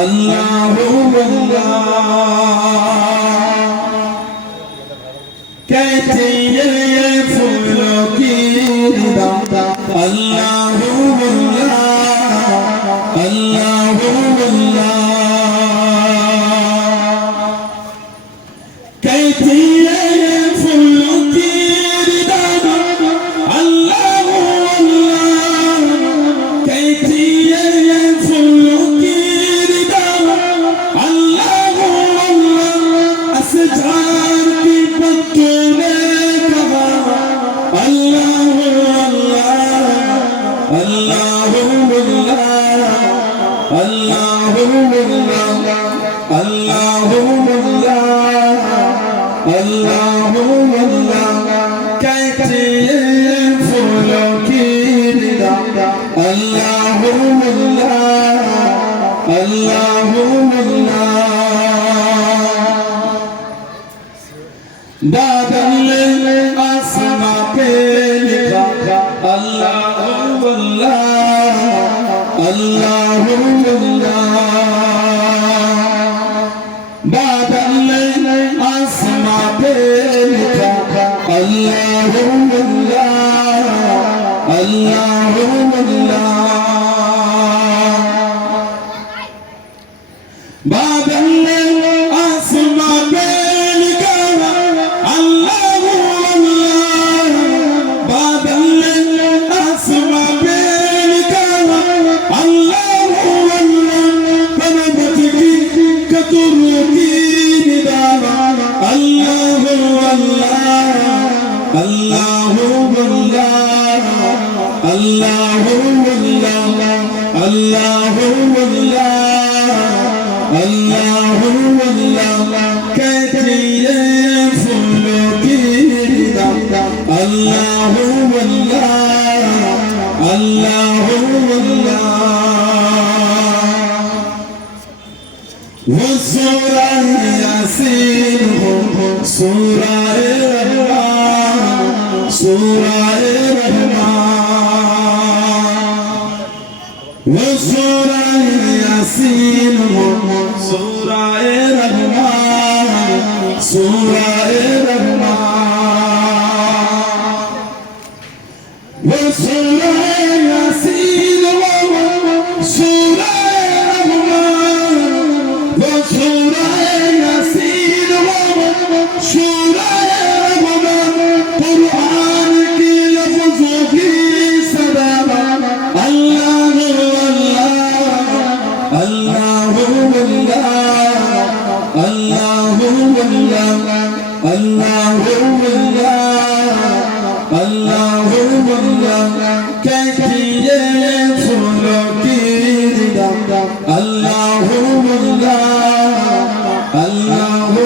अल्लाहु कहती है ये फूलों की निदा अल्लाहु अल्लाहु कहती है ये फूलों की निदा अल्लाहु कहती है ये फूलों की निदा अल्लाहु असजार की पत्तों ने कहा अल्लाहु अल्लाहु अल्लाहु अल्लाहु अल्लाहु कहती है फूलों की निदा अल्लाहु अल्लाहु बादल ने आसमां पे लिखा अल्लाहु अल्लाहु बादल ने आसमां पे लिखा अल्लाहु अल्लाहु बादल ने आसमां पे लिखा अल्लाहु बादल ने आसमां पे लिखा अल्लाहु पर्वत की कतरों की निदा अल्लाहु अल्लाहु अल्लाहु अल्लाहु अल्लाहु कहती है फूलों की निदा अल्लाहु अल्लाहु वो सूरा यासीन हो सूरा रहमान सूरा रहमान वो सूरा यासीन हो सूरा रहमान सूरा रहमान वो सूरा यासीन हो सूरा रहमान वो सूरा यासीन हो सूरा रहमान कुरान के लफ्ज़ों की सदा अल्लाहु अल्लाहु अल्लाहु अल्लाहु अल्लाहु कहती है फूलों की निदा अल्लाहु अल्लाहु